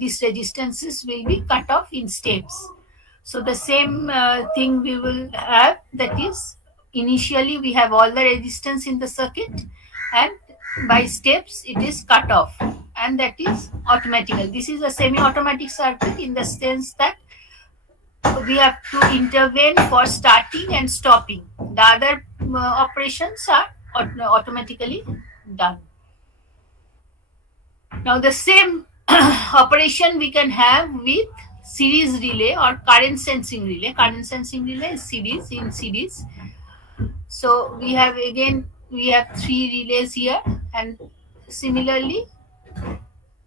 these resistances will be cut off in steps. So the same thing we will have, that is, initially we have all the resistance in the circuit, and by steps it is cut off, and that is automatical. This is a semi-automatic circuit in the sense that we have to intervene for starting and stopping. The other operations are automatically done. Now the same operation we can have with series relay or current sensing relay. Current sensing relay is series, in series. So we have three relays here, and similarly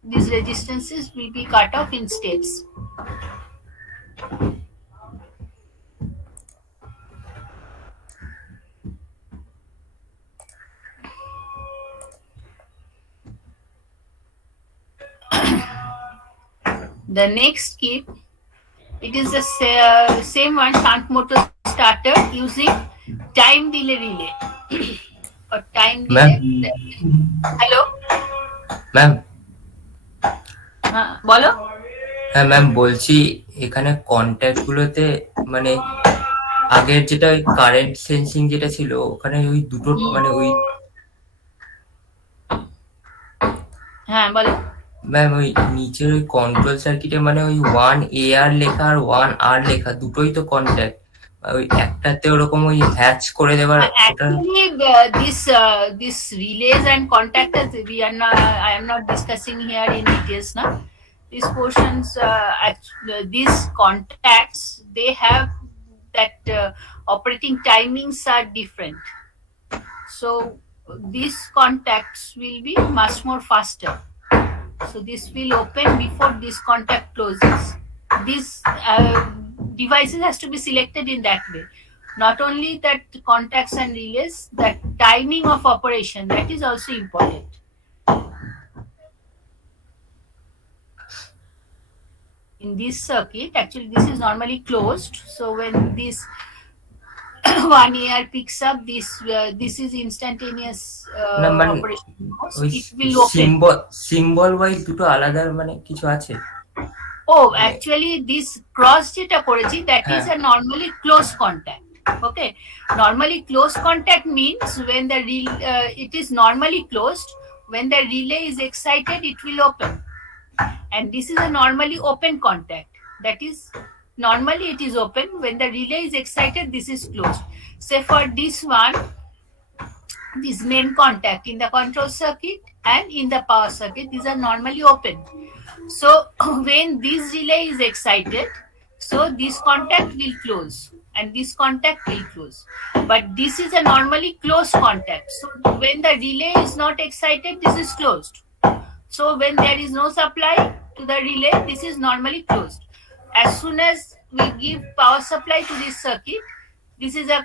these resistances will be cut off in steps. The next kit, it is the same one, shunt motor starter using time delay relay or time delay. Hello, ma'am বলো। হ্যাঁ ma'am, বলছি এখানে contact গুলোতে মানে আগের যেটা ওই current sensing যেটা ছিল ওখানে ওই দুটো মানে ওই হ্যাঁ বলো। ম্যাম ওই নিচের ওই কন্ট্রোল সার্কিটে মানে ওই 1 AR লেখা আর 1R লেখা দুটোই তো কন্ট্যাক্ট, ওই একটাতে ওরকম ওই হ্যাচ করে দেওয়ার ওটা। Actually, this relays and contactors, I am not discussing here in details now. These portions, these contacts, they have that operating timings are different. So these contacts will be much more faster. So this will open before this contact closes. This devices has to be selected in that way. Not only that contacts and relays, that timing of operation, that is also important. In this circuit, actually this is normally closed. So when this 1 AR picks up, this is instantaneous operation. It will open. Symbol wise দুটো আলাদা মানে কিছু আছে? Oh, actually this cross যেটা করেছি, that is a normally close contact. Okay, normally close contact means when the it is normally closed. When the relay is excited, it will open, and this is a normally open contact. That is, normally it is open. When the relay is excited, this is closed. Say for this one, this main contact in the control circuit and in the power circuit, these are normally open. So when this relay is excited, so this contact will close and this contact will close. But this is a normally closed contact. So when the relay is not excited, this is closed. So when there is no supply to the relay, this is normally closed. As soon as we give power supply to this circuit, this is a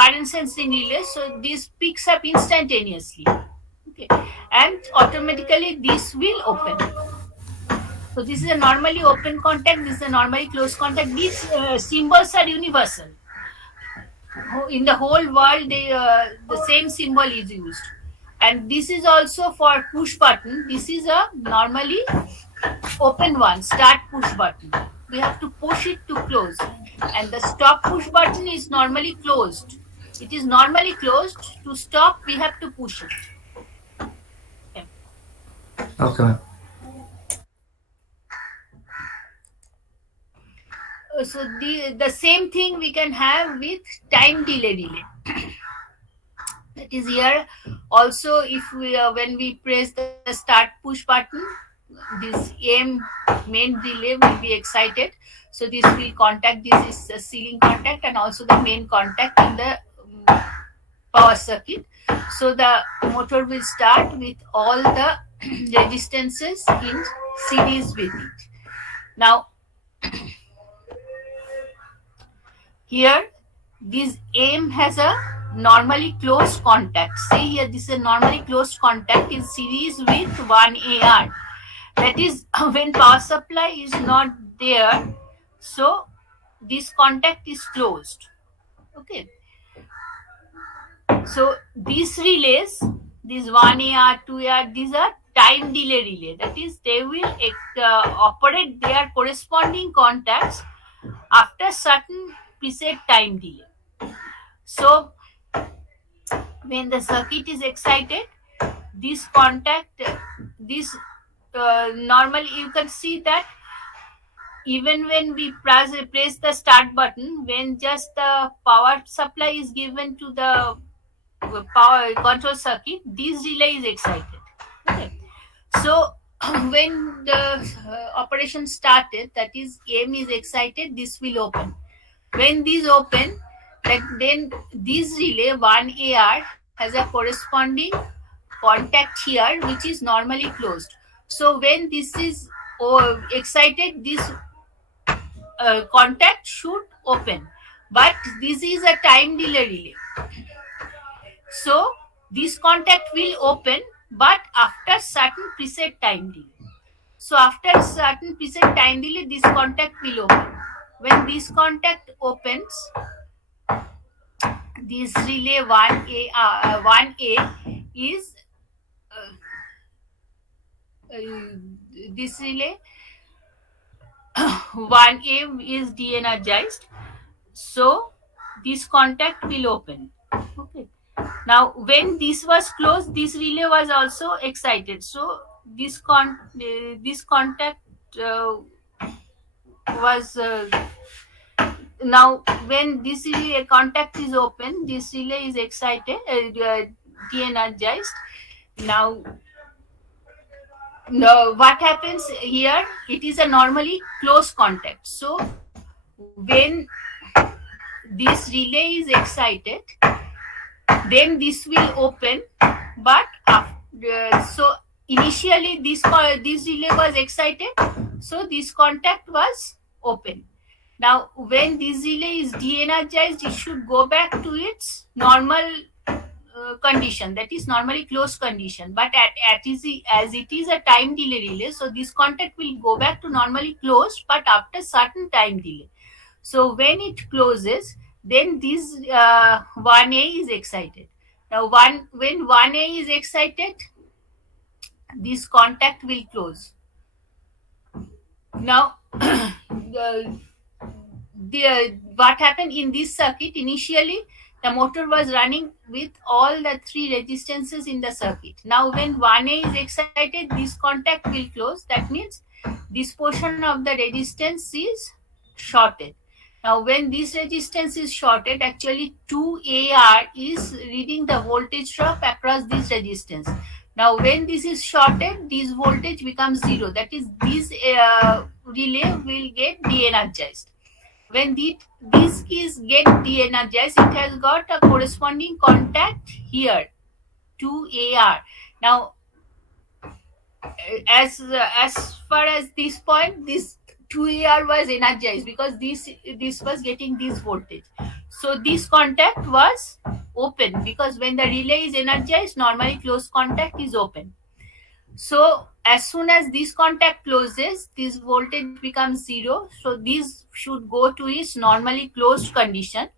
current sensing relay, so this picks up instantaneously. Okay, and automatically this will open. So this is a normally open contact, this is a normally closed contact. These symbols are universal. In the whole world, the same symbol is used. And this is also for push button. This is a normally open one, start push button. We have to push it to close. And the stop push button is normally closed. It is normally closed. To stop, we have to push it. Okay, ma'am. So the same thing we can have with time delay relay. That is here also, if we when we press the start push button, this main relay will be excited. So this will contact, this is a ceiling contact and also the main contact in the power circuit. So the motor will start with all the resistances in series with it. Now here this M has a normally closed contact. See here, this is a normally closed contact in series with 1 AR. That is, when power supply is not there, so this contact is closed. Okay, so these relays, these 1 AR, 2 AR, these are time delay relay. That is, they will operate their corresponding contacts after certain preset time delay. So when the circuit is excited, this contact, this normally you can see that even when we press the start button, when just the power supply is given to the power control circuit, this relay is excited. Okay. So when the operation started, that is M is excited, this will open. When these open, then this relay 1AR has a corresponding contact here which is normally closed. So when this is excited, this contact should open, but this is a time delay relay. So this contact will open, but after certain preset time delay. So after certain preset time delay, this contact will open. When this contact opens, this relay 1A is this relay 1A is de-energized. So this contact will open. Okay. Now when this was closed, this relay was also excited. So this contact was now when this relay contact is open, this relay is excited, de-energized. Now what happens here? It is a normally close contact. So when this relay is excited, then this will open, but so initially this relay was excited, so this contact was open. Now when this relay is de-energized, it should go back to its normal condition, that is normally closed condition, but as it is a time delay relay, so this contact will go back to normally closed, but after certain time delay. So when it closes, then this 1A is excited. Now when 1A is excited, this contact will close. Now what happened in this circuit? Initially the motor was running with all the three resistances in the circuit. Now when 1A is excited, this contact will close. That means this portion of the resistance is shorted. Now when this resistance is shorted, actually 2AR is reading the voltage drop across this resistance. Now when this is shorted, this voltage becomes zero. That is, this relay will get de-energized. When this is get de-energized, it has got a corresponding contact here, 2AR. Now as far as this point, this 2AR was energized because this was getting this voltage. So this contact was open, because when the relay is energized, normally closed contact is open. So as soon as this contact closes, this voltage becomes zero. So this should go to its normally closed condition,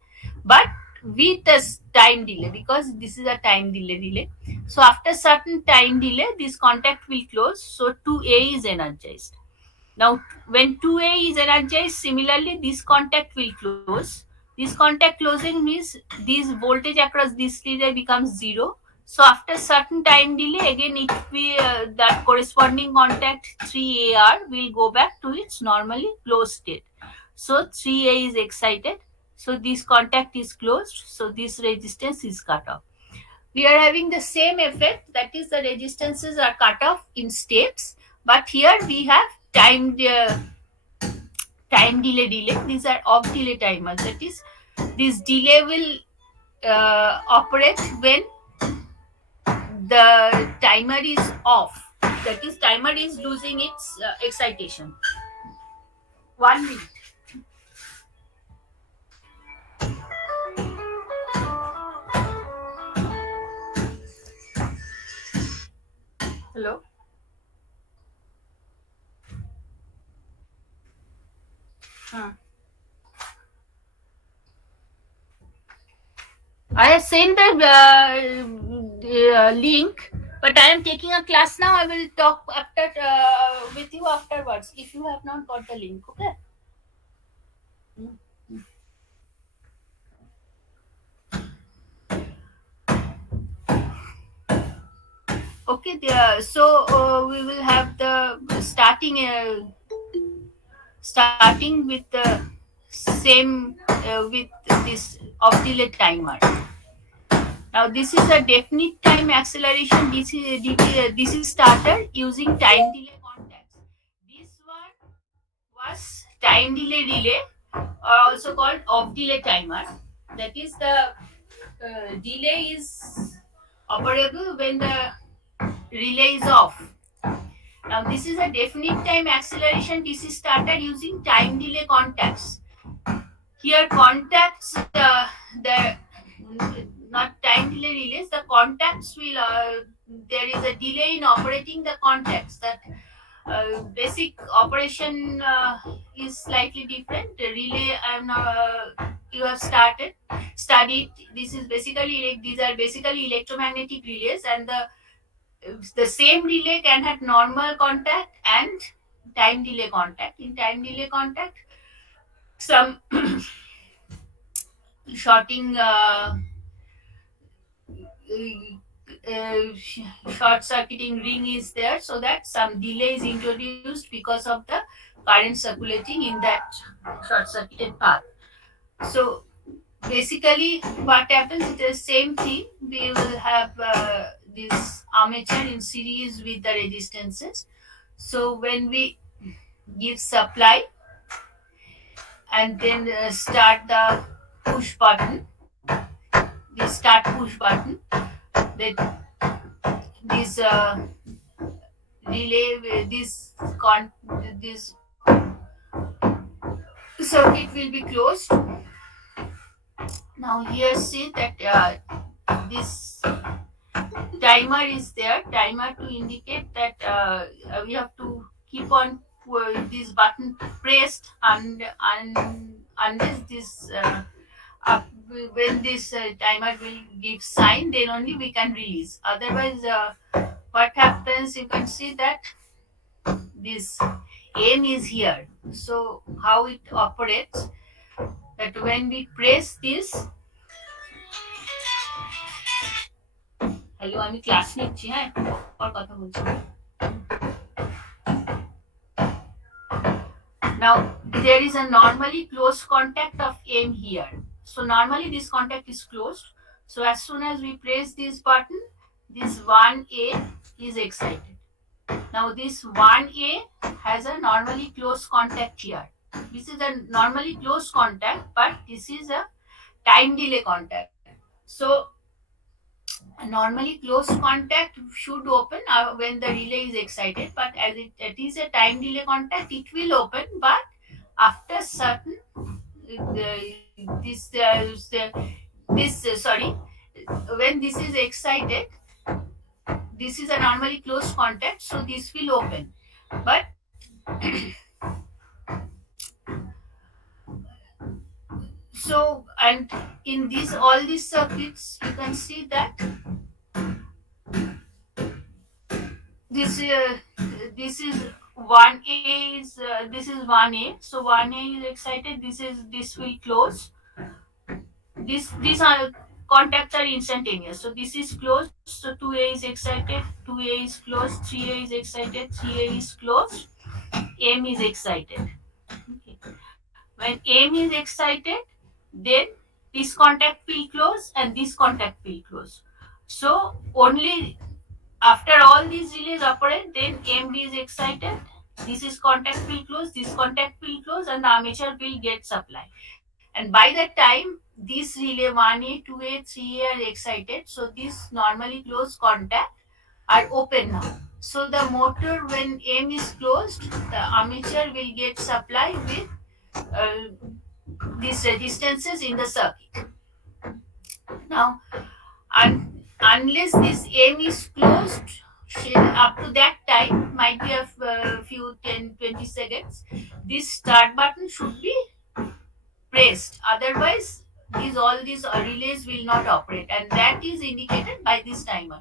but with a time delay, because this is a time delay relay. So after certain time delay, this contact will close. So 2A is energized. Now when 2A is energized, similarly this contact will close. This contact closing means this voltage across this relay becomes zero. So after certain time delay, again it will that corresponding contact 3AR will go back to its normally closed state. So 3A is excited. So this contact is closed. So this resistance is cut off. We are having the same effect, that is the resistances are cut off in steps, but here we have time delay. These are off delay timers. That is, this delay will operate when the timer is off. That is, timer is losing its excitation. 1 minute. Hello. I have sent the link But I am taking a class now. I will talk after with you afterwards if you have not got the link. Okay. Okay. There. So we will have the starting with the same with this off delay timer. Now this is a definite time acceleration. This is started using time delay contacts. This one was time delay relay, or also called off delay timer. That is the delay is operable when the relay is off. Now this is a definite time acceleration. This is started using time delay contacts. Here contacts the not time delay relays. The contacts will there is a delay in operating the contacts. That basic operation is slightly different. The relay you have studied. This is basically these are basically electromagnetic relays, and the same relay can have normal contact and time delay contact. In time delay contact, some shorting short circuiting ring is there, so that some delay is introduced because of the current circulating in that short circuited path. So basically what happens is the same thing. We will have this armature in series with the resistances. So when we give supply and then start the push button, this start push button, that this relay this circuit will be closed. Now here see that this timer is there, timer to indicate that we have to keep on this button pressed, and unless this when this timer will give sign, then only we can release. Otherwise what happens, you can see that this aim is here. So how it operates, that when we press this, hello আমি class নিচ্ছি, হ্যাঁ পর কথা বলছি। Now there is a normally closed contact of aim here. So normally this contact is closed. So as soon as we press this button, this 1A is excited. Now this 1A has a normally closed contact here. This is a normally closed contact, but this is a time delay contact. So a normally closed contact should open when the relay is excited, but as it is a time delay contact, it will open, but after certain sorry, when this is excited, this is a normally closed contact, so this will open. But so, and in all these circuits, you can see that this is 1A is this is 1A. So 1A is excited. This will close. These are contacts are instantaneous. So this is closed. So 2A is excited. 2A is closed. 3A is excited. 3A is closed. M is excited. Okay. When M is excited, then this contact will close and this contact will close. So only after all these relays operate, then MD is excited, this is contact will close, this contact will close, and the armature will get supply. And by that time, this relay 1A, 2A, 3A are excited, so this normally closed contact are open now. So the motor, when M is closed, the armature will get supply with these resistances in the circuit. Now, unless this aim is closed, up to that time, might be a few 10-20 seconds, this start button should be pressed. Otherwise, all these relays will not operate, and that is indicated by this timer.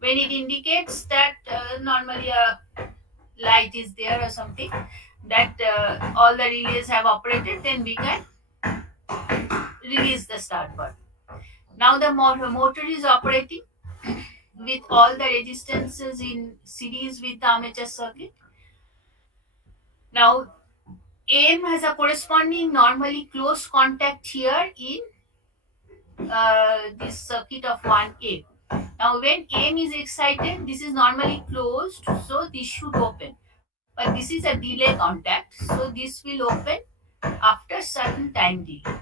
when it indicates that normally a light is there or something, that all the relays have operated, then we can release the start button. Now the motor is operating with all the resistances in series with the armature circuit. Now AM has a corresponding normally close contact here in this circuit of 1A. Now when AM is excited, this is normally closed, so this should open. But this is a delay contact, so this will open after certain time delay.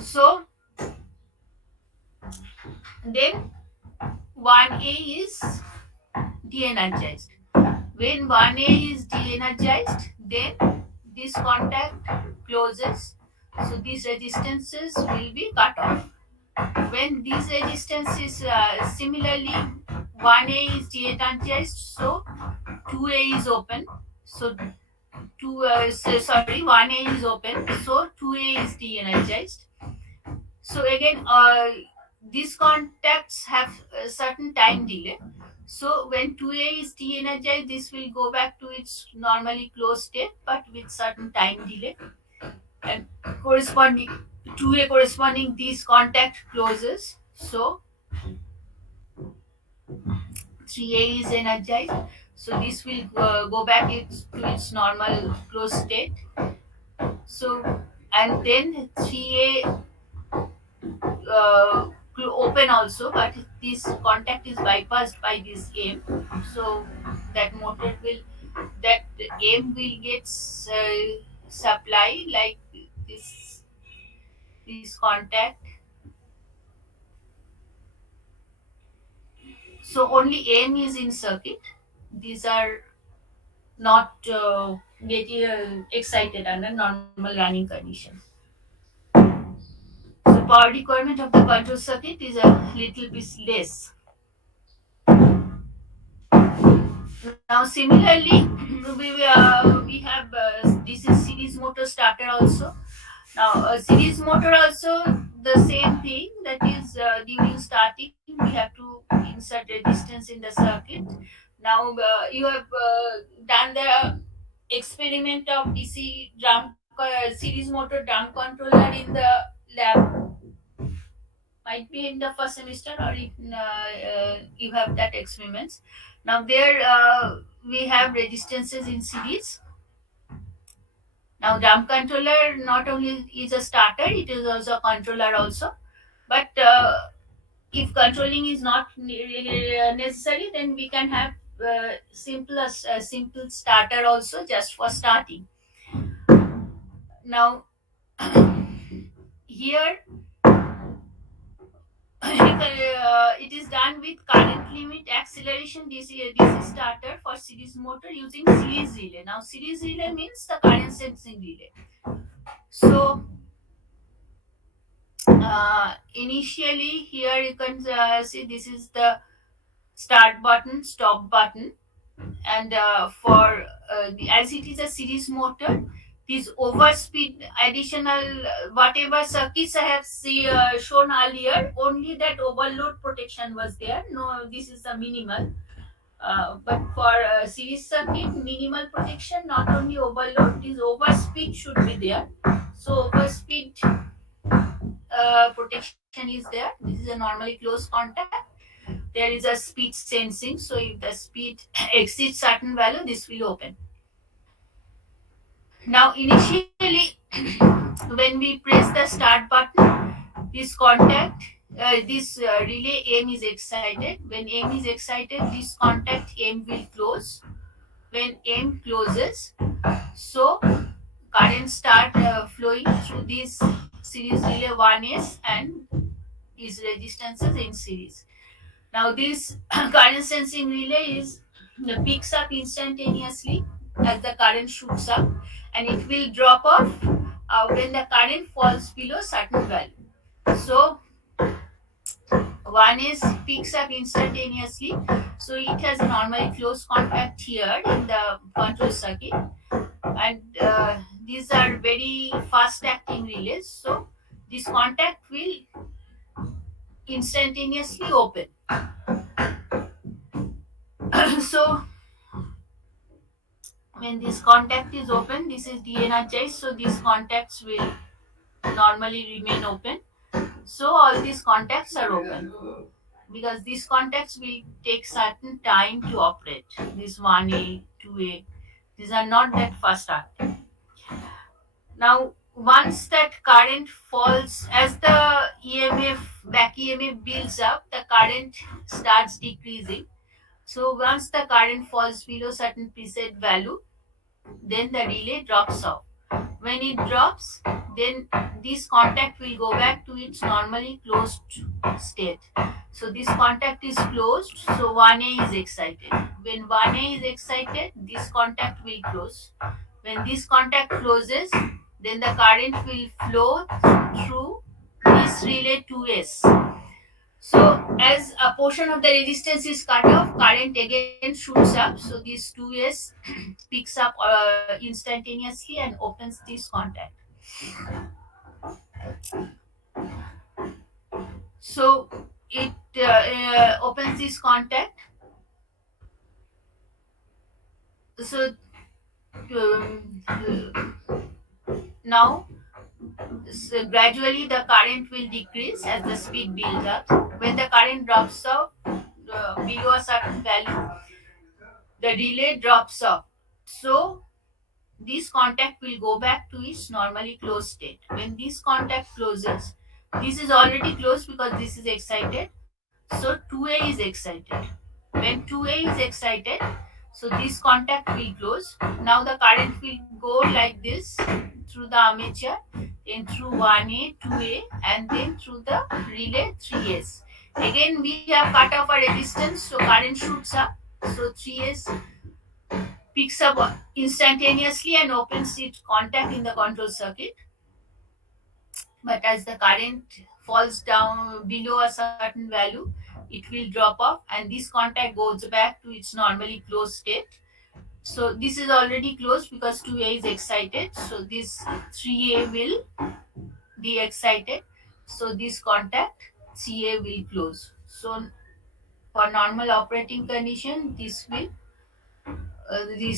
So then 1A is de-energized. When 1A is de-energized, then this contact closes, so these resistances will be cut off. When these resistances similarly 1A is de-energized, so 2A is open. So 1A is open, so 2A is de-energized. So again, these contacts have a certain time delay. So when 2A is de-energized, this will go back to its normally closed state, but with certain time delay. And corresponding 2A corresponding these contact closes. So 3A is energized. So this will go back to its normal closed state. So and then 3A open also, but this contact is bypassed by this aim, so that motor will that aim will get supply like this contact. So only aim is in circuit. These are not getting excited under normal running conditions. So power requirement of the control circuit is a little bit less. Now similarly, we have this is series motor starter also. Now series motor also the same thing, that is during starting we have to insert resistance in the circuit. Now you have done the experiment of DC drum series motor drum controller in the lab, might be in the first semester, or if you have that experiments. Now there we have resistances in series. Now drum controller not only is a starter, it is also a controller also. But if controlling is not necessary, then we can have simple starter also just for starting. Now here it is done with current limit acceleration DC starter for series motor using series relay. Now series relay means the current sensing relay. So initially here you can see this is the start button, stop button, and for as it is a series motor, this overspeed additional whatever circuits I have shown earlier, only that overload protection was there. No, this is the minimal. But for series circuit, minimal protection, not only overload, this overspeed should be there. So overspeed protection is there. This is a normally close contact. There is a speed sensing, so if the speed exceeds certain value, this will open. Now initially when we press the start button, this contact this relay aim is excited. When aim is excited, this contact aim will close. When aim closes, so current start flowing through this series relay 1s and these resistances in series. Now this current sensing relay is picks up instantaneously as the current shoots up, and it will drop off when the current falls below certain value. So one is picks up instantaneously, so it has a normally close contact here in the control circuit, and these are very fast acting relays, so this contact will instantaneously open. So when this contact is open, this is de-energized, so these contacts will normally remain open. So all these contacts are open because these contacts will take certain time to operate. This 1A, 2A, these are not that fast acting. Now, once that current falls, as the EMF, back EMF builds up, the current starts decreasing. So once the current falls below certain preset value, then the relay drops off. When it drops, then this contact will go back to its normally closed state. So this contact is closed, so 1A is excited. When 1A is excited, this contact will close. When this contact closes, then the current will flow through this relay 2S. So as a portion of the resistance is cut off, current again shoots up. So this 2S picks up instantaneously and opens this contact. So it opens this contact. So now, so gradually the current will decrease as the speed builds up. When the current drops off below a certain value, the relay drops off. So this contact will go back to its normally closed state. When this contact closes, this is already closed because this is excited. So 2A is excited. When 2A is excited, so this contact will close. Now the current will go like this through the armature, then through 1A, 2A, and then through the relay 3S. Again, we have cut off a resistance, so current shoots up. So 3S picks up instantaneously and opens its contact in the control circuit. But as the current falls down below a certain value, it will drop off and this contact goes back to its normally closed state. So this is already closed because 2A is excited. So this 3A will be excited. So this contact 3A will close. So for normal operating condition, this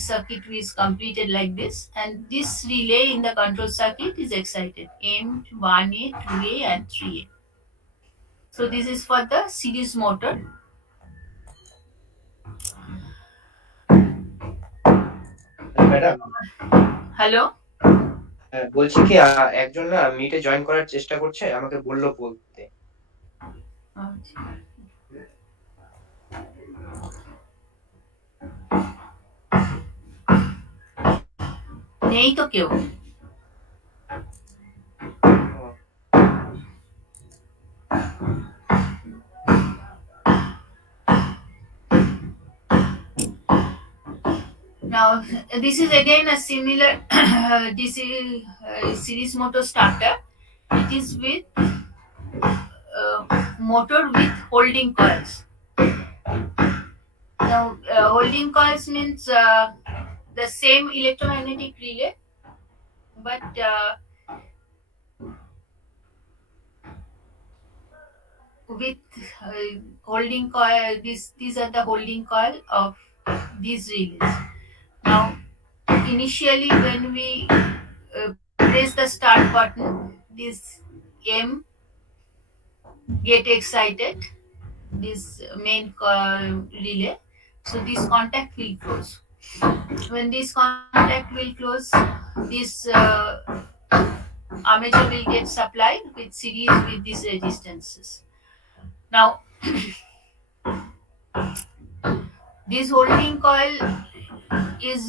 circuit is completed like this, and this relay in the control circuit is excited M 1A, 2A, and 3A. So this is for the series motor. Madam, Hello. বলছি কি একজন না মিটে join করার চেষ্টা করছে, আমাকে বললো বলতে। নেই তো কেউ। Now this is again a similar DC series motor starter. It is with motor with holding coils. Now holding coils means the same electromagnetic relay, but with holding coil. These are the holding coil of these relays. Now initially when we press the start button, this M get excited, this main relay, so this contact will close. When this contact will close, this armature will get supplied with series with these resistances. Now this holding coil is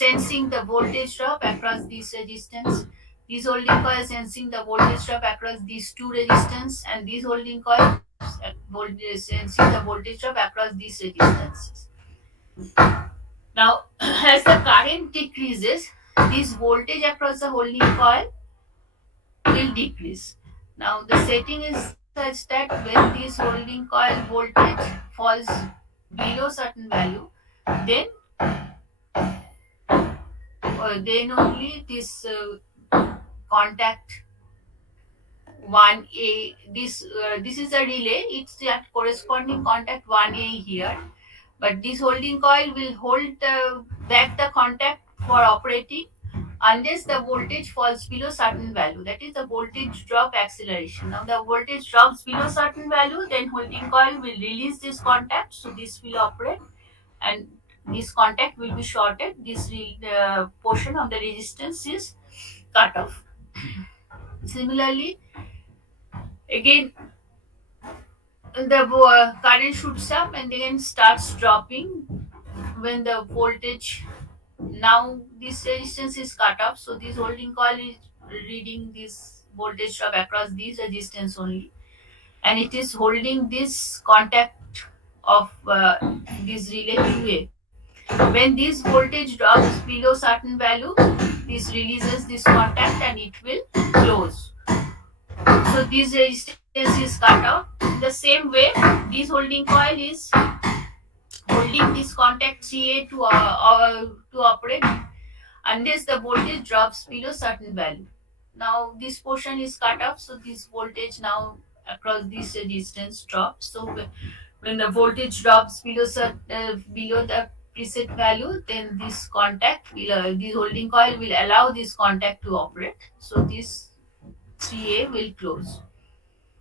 sensing the voltage drop across this resistance. This holding coil sensing the voltage drop across these two resistance, and this holding coil sensing the voltage drop across these resistances. Now as the current decreases, this voltage across the holding coil will decrease. Now the setting is such that when this holding coil voltage falls below certain value, then only this contact 1A. This is a relay. It's at corresponding contact 1A here. But this holding coil will hold back the contact for operating unless the voltage falls below certain value. That is the voltage drop acceleration. Now the voltage drops below certain value, then holding coil will release this contact, so this will operate, and this contact will be shorted. This portion of the resistance is cut off. Similarly, again the current shoots up and then starts dropping when the voltage, now this resistance is cut off, so this holding coil is reading this voltage drop across this resistance only, and it is holding this contact of this relay 2A. When this voltage drops below certain value, this releases this contact and it will close. So this resistance is cut off. In the same way, this holding coil is holding this contact 3A to operate unless the voltage drops below certain value. Now this portion is cut off, so this voltage now across this resistance drops. So when the voltage drops below below the preset value, then this contact will this holding coil will allow this contact to operate. So this 3A will close.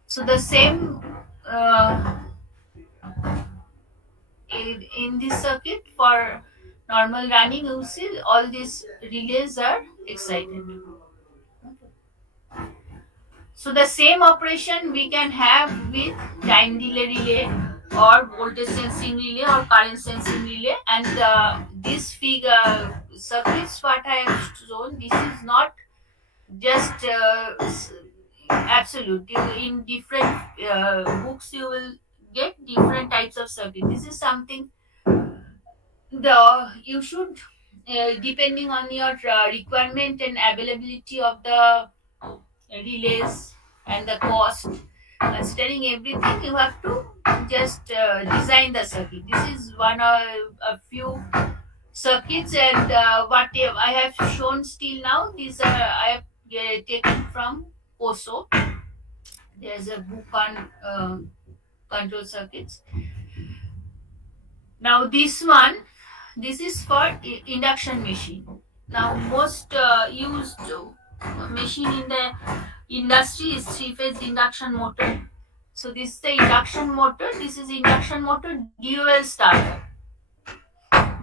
So the same in this circuit for normal running, you see all these relays are excited. So the same operation we can have with time delay relay or voltage sensing relay or current sensing relay, and this figure circuits what I have shown, this is not just absolute. In different books you will get different types of circuit. This is something you should depending on your requirement and availability of the relays and the cost, considering everything, you have to just design the circuit. This is one of a few circuits, and what I have shown still now, these are I have taken from POSO. There's a book on control circuits. Now this one, this is for induction machine. Now most used machine in the industry is 3-phase induction motor. So this is the induction motor. This is induction motor dual starter.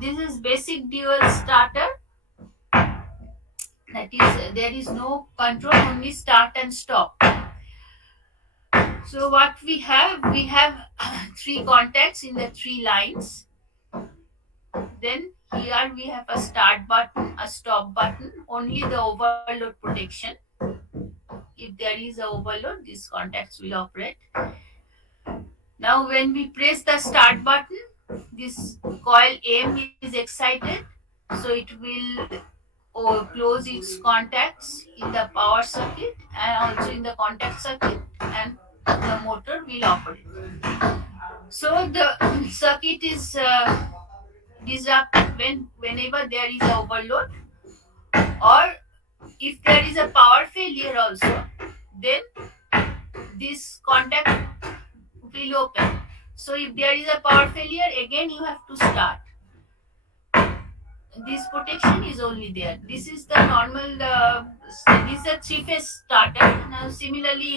This is basic dual starter. That is, there is no control, only start and stop. So what we have 3 contacts in the 3 lines. Then here we have a start button, a stop button, only the overload protection. If there is a overload, these contacts will operate. Now when we press the start button, this coil M is excited, so it will close its contacts in the power circuit and also in the contact circuit, and the motor will operate. So the circuit is disrupted whenever there is a overload, or if there is a power failure also, then this contact will open. So if there is a power failure, again you have to start. This protection is only there. This is the normal, this is a 3-phase starter. Now similarly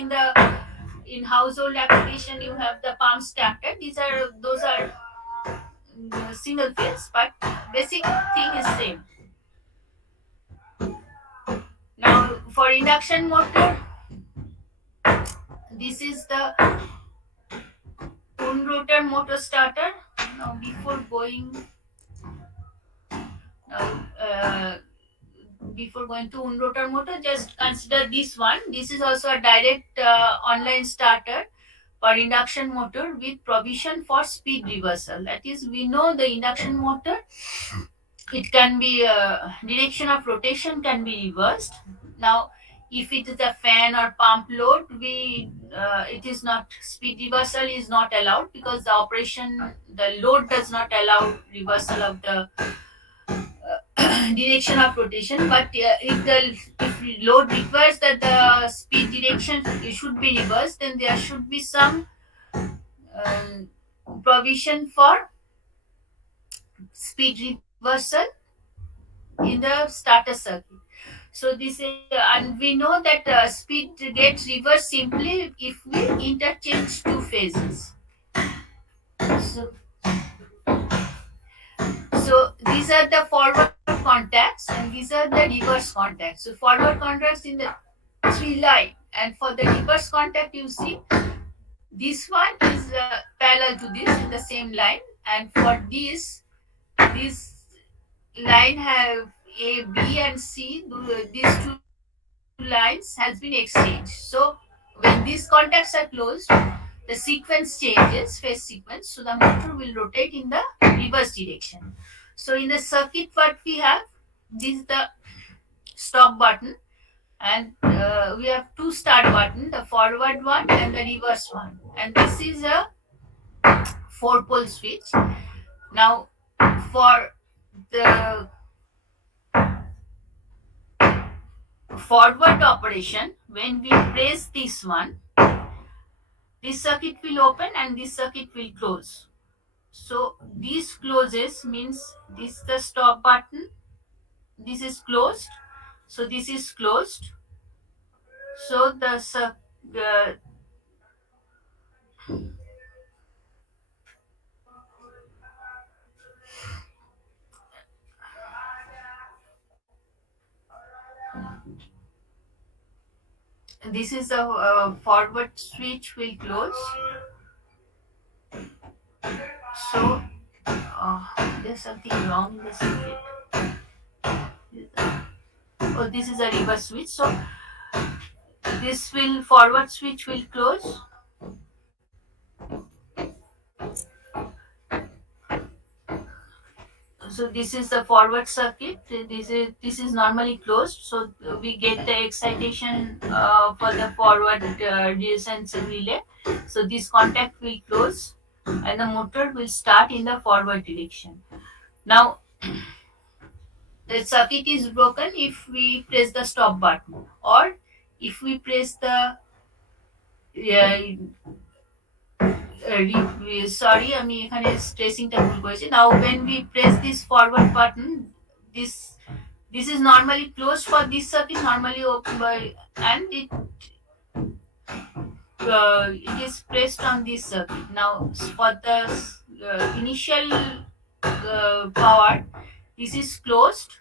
in household application you have the pump starter. Those are single phase, but basic thing is same. Now for induction motor, this is the wound rotor motor starter. Now before going to wound rotor motor, just consider this one. This is also a direct online starter for induction motor with provision for speed reversal. That is, we know the induction motor, it can be direction of rotation can be reversed. Now if it is a fan or pump load, it is not, speed reversal is not allowed, because the load does not allow reversal of the direction of rotation. But if load requires that the speed direction should be reversed, then there should be some provision for speed reversal in the starter circuit. So this is, and we know that speed gets reversed simply if we interchange two phases. So, so these are the forward contacts and these are the reverse contacts. So forward contacts in the three line, and for the reverse contact you see this one is parallel to this in the same line, and for this line have A, B and C. These two lines has been exchanged. So when these contacts are closed, the sequence changes, phase sequence, so the motor will rotate in the reverse direction. So in the circuit what we have, this is the stop button, and we have two start button, the forward one and the reverse one, and this is a 4-pole switch. Now for the forward operation, when we press this one, this circuit will open and this circuit will close. So this closes means this is the stop button, this is closed, so this is closed. So this is a forward switch will close. So there's something wrong in the circuit. Oh, this is a reverse switch. So this forward switch will close. So this is the forward circuit. This is normally closed. So we get the excitation for the forward resistance relay. So this contact will close, and the motor will start in the forward direction. Now the circuit is broken if we press the stop button, or if we press the sorry আমি এখানে স্ট্রেসিংটা ভুল করেছি. Now when we press this forward button, this is normally closed for this circuit, normally open by, and it is pressed on this circuit. Now for the initial power, this is closed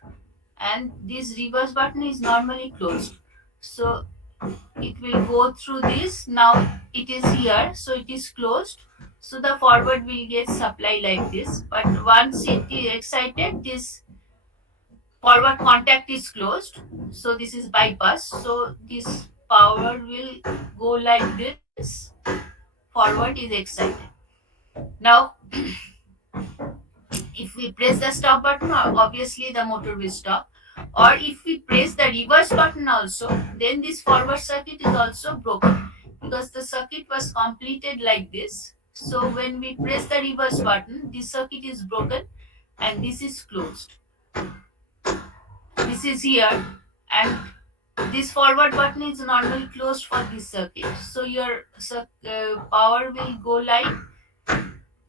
and this reverse button is normally closed. So it will go through this. Now it is here, so it is closed, so the forward will get supply like this. But once it is excited, this forward contact is closed, so this is bypass, so this power will go like this. Forward is excited. Now if we press the stop button, obviously the motor will stop, or if we press the reverse button also, then this forward circuit is also broken, because the circuit was completed like this. So when we press the reverse button, this circuit is broken and this is closed. This is here, and this forward button is normally closed for this circuit, so your power will go like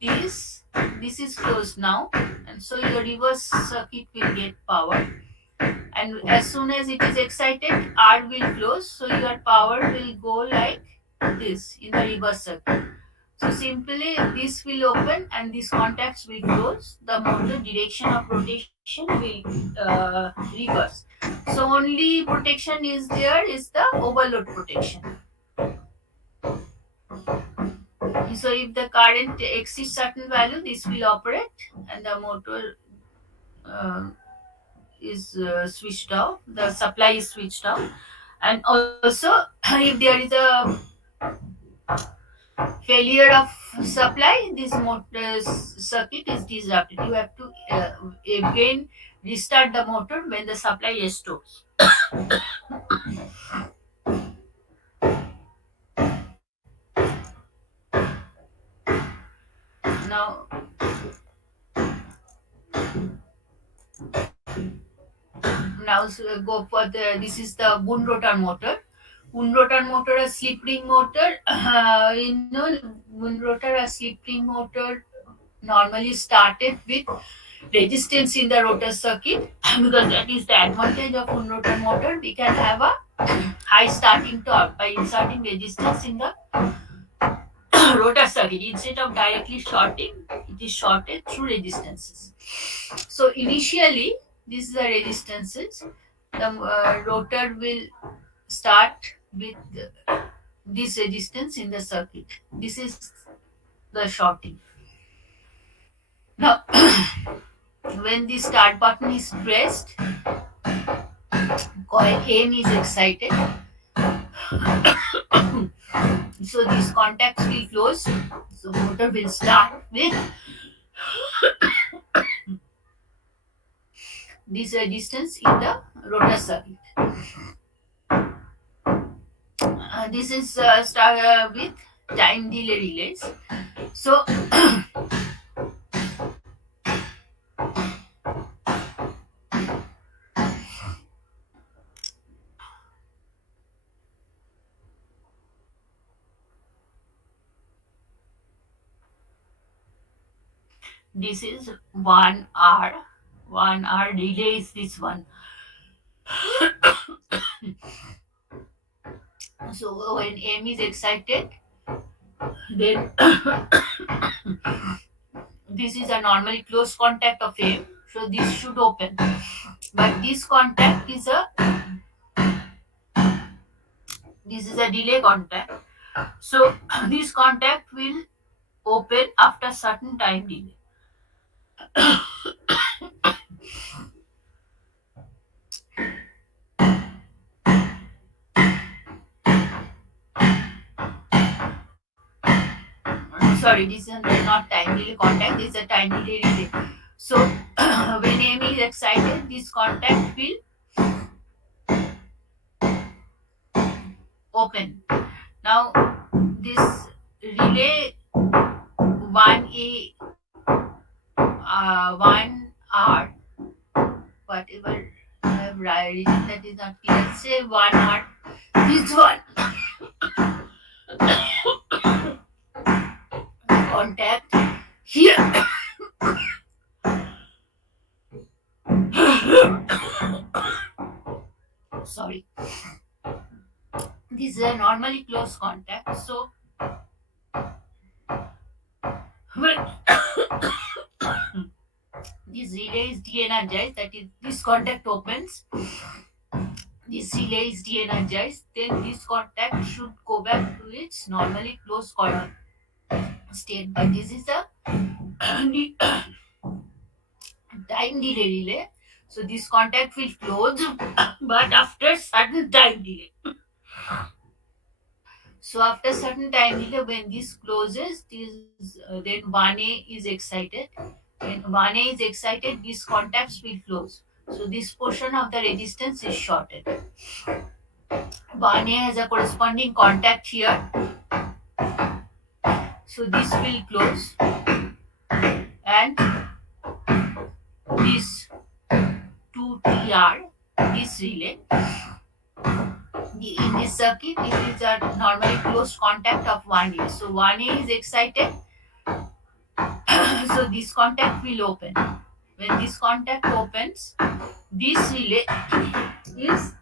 this. This is closed now, and so your reverse circuit will get power, and as soon as it is excited, R will close, so your power will go like this in the reverse circuit. So simply this will open and these contacts will close, the motor direction of rotation will reverse. So only protection is there is the overload protection. So if the current exceeds certain value, this will operate and the motor is switched off, the supply is switched off. And also if there is a failure of supply, this motor circuit is disrupted. You have to again restart the motor when the supply restores. Now Now go for this is the Wund rotor motor. Wund rotor motor, a slip ring motor. Wund rotor, a slip ring motor normally started with resistance in the rotor circuit because that is the advantage of Wund rotor motor. We can have a high starting torque by inserting resistance in the rotor circuit. Instead of directly shorting, it is shorted through resistances. So initially, this is the resistances. The rotor will start with this resistance in the circuit. This is the shorting. Now, when the start button is pressed, coil M is excited. So these contacts will close. So motor will start with this resistance in the rotor circuit. This is start with time delay relays. So this is 1R. 1R relay is this one. So when M is excited, then this is a normally closed contact of M. So this should open. But this contact is a delay contact. So this contact will open after certain time delay. Sorry, this is not time delay contact, this is a time delay relay. So when M is excited, this contact will open. Now this relay 1A 1R, whatever I have written that is not clear. Say 1R, this one contact here. Sorry. This is a normally closed contact. So when this relay is de-energized, that is this contact opens, this relay is de-energized, then this contact should go back to its normally closed state. But this is a time delay relay. So this contact will close but after certain time delay. So after certain time delay, when this closes, then 1A is excited. When 1A is excited, these contacts will close. So this portion of the resistance is shorted. 1A has a corresponding contact here. So this will close. And this 2TR, this relay, in this circuit, it is a normally closed contact of 1A. So 1A is excited. So this contact will open. When this contact opens, this relay is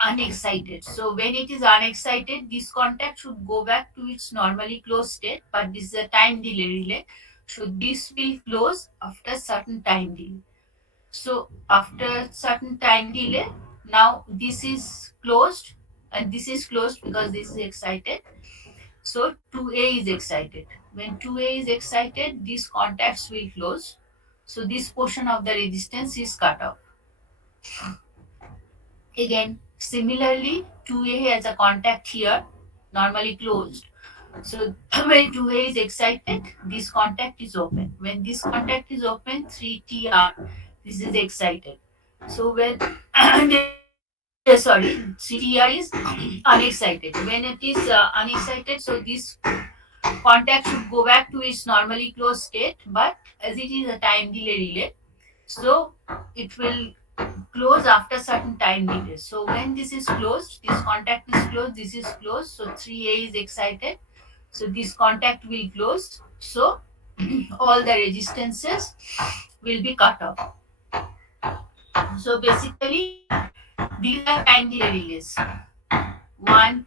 unexcited. So when it is unexcited, this contact should go back to its normally closed state, but this is a time delay relay. So this will close after certain time delay. So after certain time delay, now this is closed and this is closed because this is excited. So 2A is excited. When 2A is excited, these contacts will close. So this portion of the resistance is cut off. Again, similarly, 2A has a contact here, normally closed. So when 2A is excited, this contact is open. When this contact is open, 3TR, this is excited. So when 3TR is unexcited. When it is unexcited, so this contact should go back to its normally closed state, but as it is a time delay relay, So it will close after certain time delay. So when this is closed, this contact is closed, this is closed, so 3A is excited, so this contact will close, so all the resistances will be cut off. So basically these are time delay relays: 1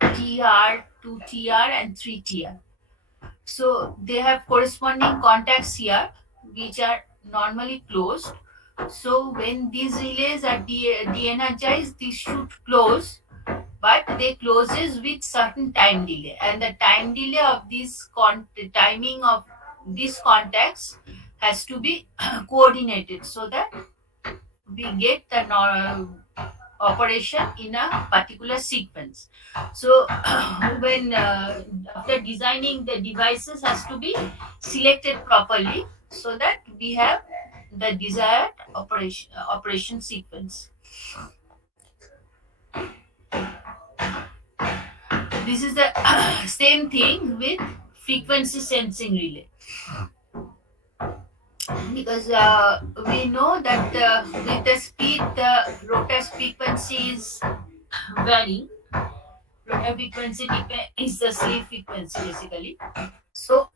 TR, 2 TR and 3 TR. So they have corresponding contacts here which are normally closed. So when these relays are de-energized, these should close, but they closes with certain time delay, and the time delay of timing of these contacts has to be coordinated so that we get the operation in a particular sequence. So when after designing the devices has to be selected properly so that we have the desired operation sequence. This is the same thing with frequency sensing relay, because we know that with the speed the rotor frequency is varying. Rotor frequency is the sleep frequency basically. So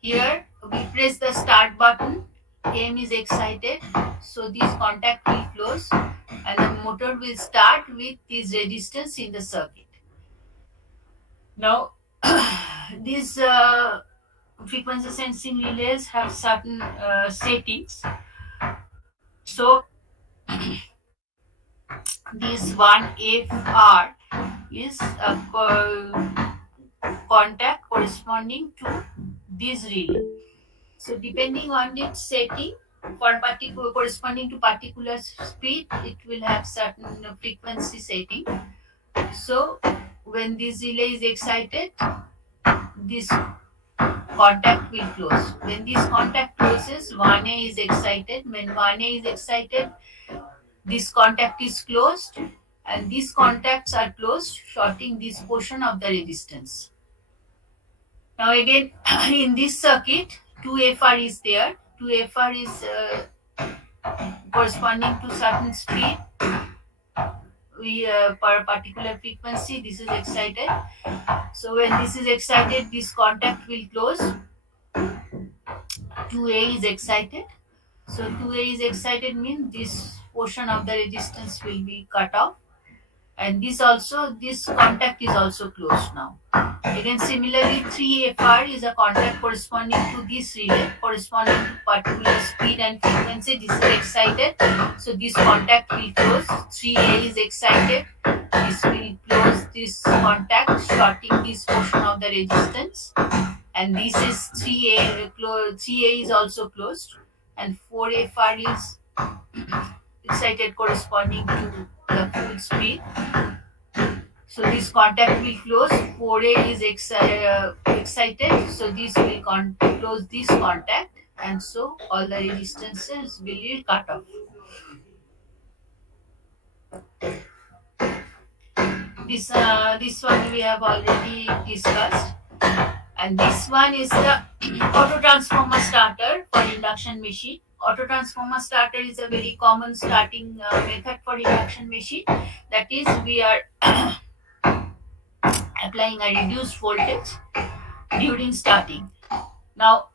here we press the start button, M is excited, so this contact will close and the motor will start with this resistance in the circuit. Now these frequency sensing relays have certain settings. So this one FR is a contact corresponding to this relay. So depending on its setting, for particular corresponding to particular speed, it will have certain frequency setting. So when this relay is excited, this contact will close. When this contact closes, 1A is excited. When 1A is excited, this contact is closed, and these contacts are closed, shorting this portion of the resistance. Now again, in this circuit, 2FR is there. 2FR is corresponding to certain speed. Per particular frequency, this is excited. So when this is excited, this contact will close. 2A is excited. So 2A is excited means this portion of the resistance will be cut off, and this contact is also closed now. Again similarly, 3FR is a contact corresponding to this relay corresponding to particular speed and frequency. This is excited, so this contact will close. 3A is excited, this will close this contact, shorting this portion of the resistance, and this is 3A. 3A is also closed, and 4FR is excited corresponding to the full speed. So this contact will close. 4A is excited, so this will close this contact, and so all the resistances will be cut off. This one we have already discussed, and this one is the auto transformer starter for induction machine. Auto transformer starter is a very common starting method for induction machine. That is, we are applying a reduced voltage during starting. Now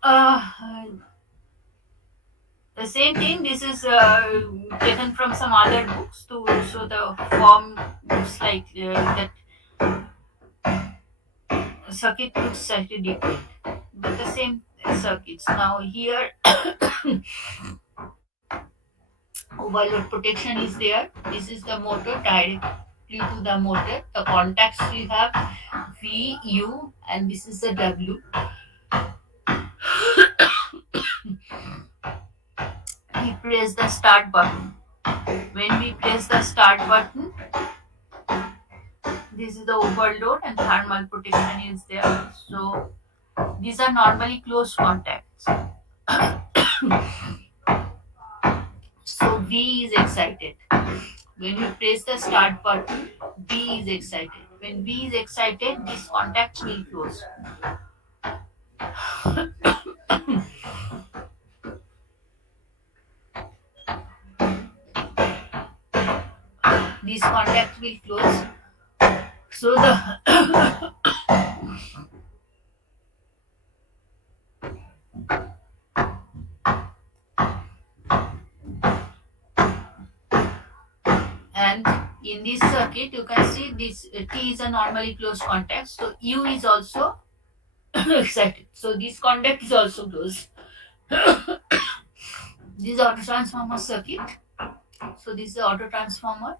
the same thing, this is taken from some other books to show the form looks like that circuit looks slightly different, but the same circuits. Now here overload protection is there. This is the motor, directly to the motor. The contacts we have V, U, and this is the W. We press the start button. When we press the start button, this is the overload and thermal protection is there. So these are normally closed contacts. So V is excited. When we press the start button, V is excited. When V is excited, this contact will close. this contact will close. So the and in this circuit you can see this T is a normally closed contact, so U is also excited, so this contact is also closed. This is auto transformer circuit. So this is the auto transformer.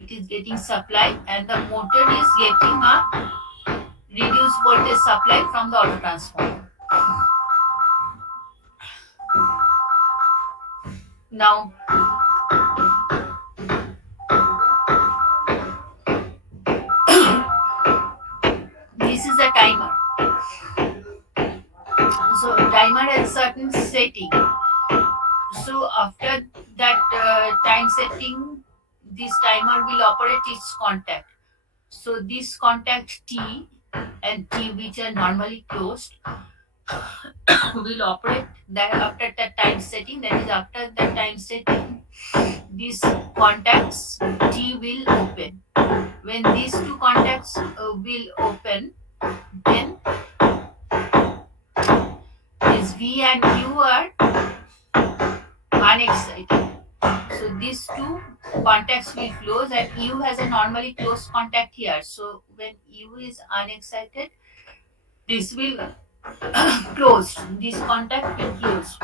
It is getting supply and the motor is getting a reduced voltage supply from the auto transformer. Now this is a timer. So timer has certain setting. So after that time setting, this timer will operate its contact. So this contact T and T, which are normally closed, will operate that after that time setting. That is, after that time setting, these contacts T will open. When these two contacts will open, then this V and U are unexcited. So these two contacts will close and U has a normally closed contact here. So when U is unexcited, this will close. This contact will close.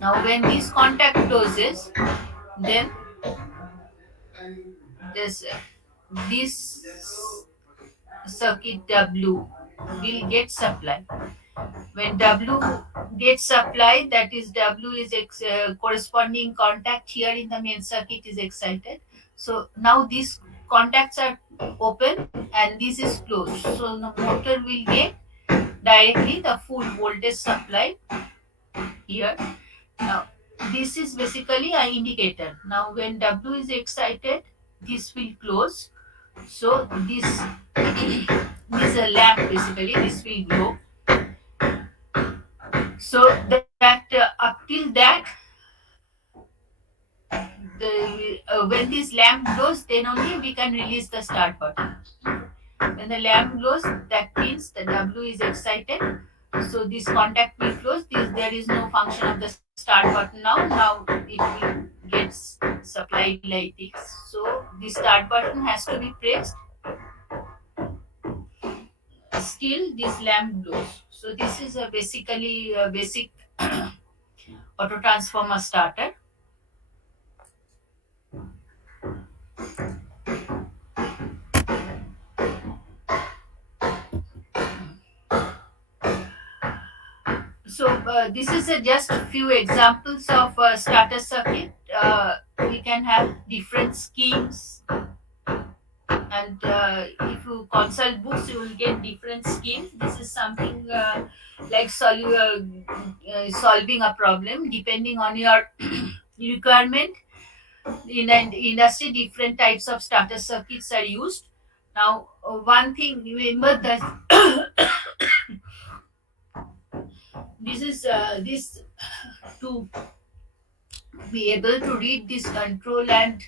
Now when this contact closes, then this circuit W will get supply. When W gets supply, that is W is corresponding contact here in the main circuit is excited. So now these contacts are open and this is closed. So the motor will get directly the full voltage supply here. Now this is basically an indicator. Now when W is excited, this will close. So this is a lamp basically. This will glow. So that up till that, when this lamp glows, then only we can release the start button. When the lamp glows, that means the W is excited. So this contact will close. There is no function of the start button now. Now it will get supplied like this. So the start button has to be pressed. Still this lamp glows. So this is basically a basic auto transformer starter. So this is just a few examples of starter circuit. We can have different schemes, and if you consult books, you will get different schemes. This is something like solving a problem depending on your requirement. In an industry, different types of starter circuits are used. Now, one thing, remember that this to be able to read this control and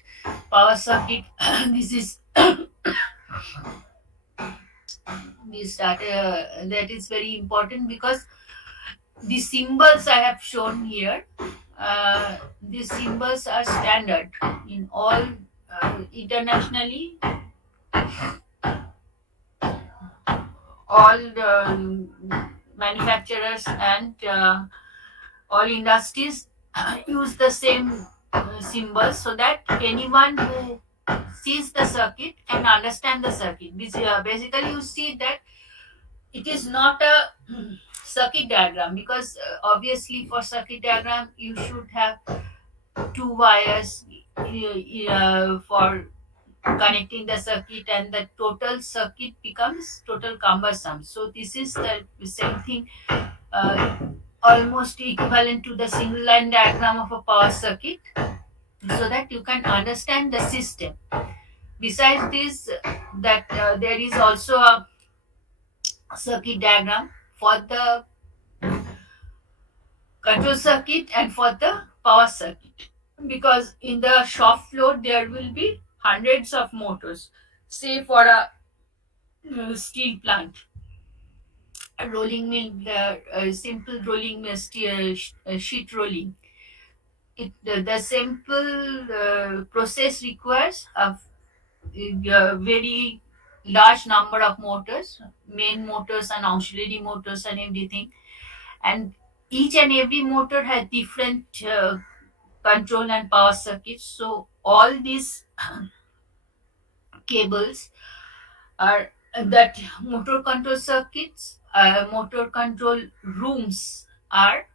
power circuit. This is this starter that is very important because the symbols I have shown here. These symbols are standard in all internationally. All the manufacturers and all industries use the same symbols so that anyone who sees the circuit can understand the circuit. Basically, you see that it is not a circuit diagram because obviously for circuit diagram you should have two wires for connecting the circuit and the total circuit becomes total cumbersome. So this is the same thing, almost equivalent to the single line diagram of a power circuit so that you can understand the system. Besides this, that there is also a circuit diagram for the control circuit and for the power circuit. because in the shop floor there will be hundreds of motors. Say for a steel plant, a rolling mill, simple rolling mill, sheet rolling. The simple process requires a very large number of motors, main motors and auxiliary motors and everything. And each and every motor has different control and power circuits. So all these cables are that motor control circuits, motor control rooms are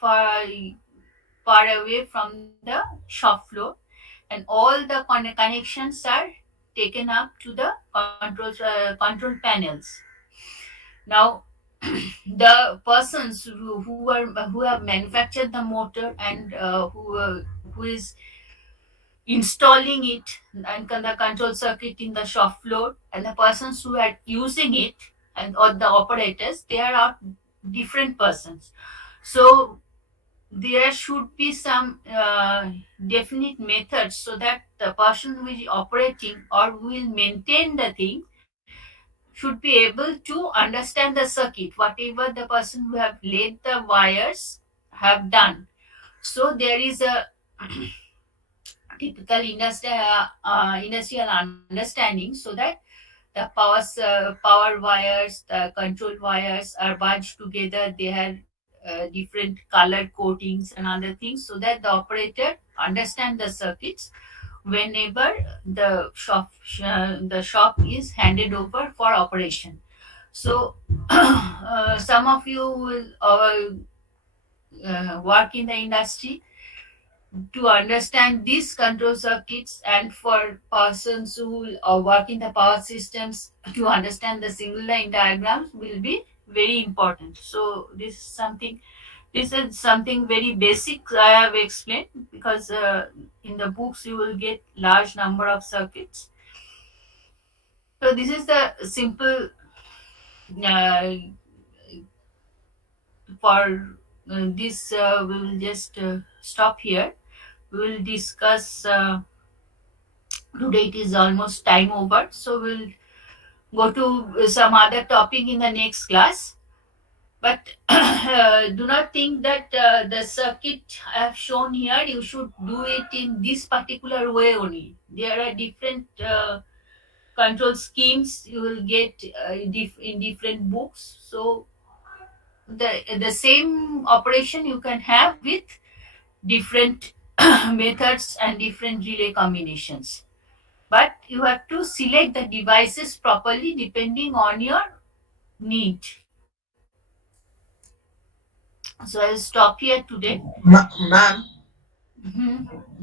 far far away from the shop floor, and all the connections are taken up to the control panels. Now the persons who have manufactured the motor and who is installing it and the control circuit in the shop floor, and the persons who are using it and or the operators, they are different persons. So there should be some definite methods so that the person who is operating or will maintain the thing should be able to understand the circuit, whatever the person who have laid the wires have done. So there is a typical industrial understanding, so that the power wires, the control wires are bunched together. They have different color coatings and other things, so that the operator understand the circuits whenever the shop is handed over for operation. So some of you will work in the industry to understand these control circuits, and for persons who work in the power systems to understand the single line diagrams will be very important. So this is something very basic I have explained, because in the books you will get large number of circuits. So this is the simple uh, for this we will just stop here. We will discuss today. It is almost time over, so we'll go to some other topic in the next class. But do not think that the circuit I have shown here you should do it in this particular way only. There are different control schemes you will get in different books. So the same operation you can have with different methods and different relay combinations, but you have to select the devices properly depending on your need. So I'll stop here today. Ma'am Mhm.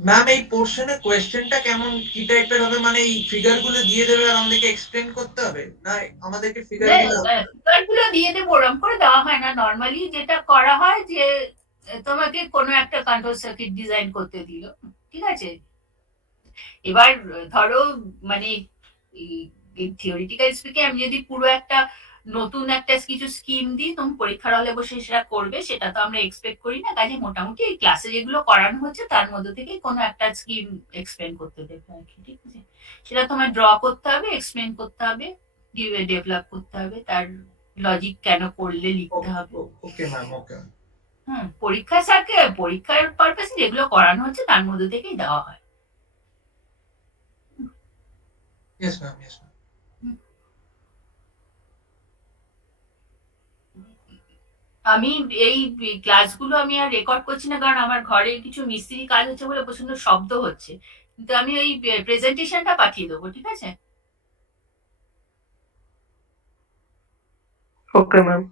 Ma'am এই পোর্শনে কোয়েশ্চেনটা কেমন কি টাইপের হবে, মানে এই figure গুলো দিয়ে দেবে আর আমাদেরকে এক্সপ্লেন করতে হবে, না আমাদেরকে ফিগার গুলো ফিগারগুলো দিয়ে দেবো, ওরম করে দেওয়া হয় না। নর্মালি যেটা করা হয় যে তোমাকে কোনো একটা কন্ট্রোল সার্কিট ডিজাইন করতে দিল, ঠিক আছে। এবার ধরো মানে থিওরিটিক্যাল স্পিকে আমি যদি পুরো একটা নতুন একটা কিছু স্কিম দিই, তুমি পরীক্ষার হলে বসে সেটা করবে, সেটা তো আমরা এক্সপেক্ট করি না। কাজে মোটামুটি এই ক্লাসে যেগুলো করানো হচ্ছে তার মধ্যে থেকে কোনো একটা স্কিম এক্সপ্লেন করতে দেবে আর কি, ঠিক আছে। সেটা তোমার ড্র করতে হবে, এক্সপ্লেন করতে হবে, ডেভেলপ করতে হবে, তার লজিক কেন করলে লিখতে হবে। ওকে ম্যাম, ওকে। পরীক্ষার পারপাসে যেগুলো করানো হচ্ছে তার মধ্যে থেকেই দেওয়া হয়। Yes ma'am, yes ma'am. আমি এই ক্লাসগুলো আমি আর রেকর্ড করছি না, কারণ আমার ঘরে কিছু মিস্ত্রি কাজ হচ্ছে বলে প্রচন্ড শব্দ হচ্ছে। কিন্তু আমি ওই প্রেজেন্টেশনটা পাঠিয়ে দেবো, ঠিক আছে। Okay ma'am.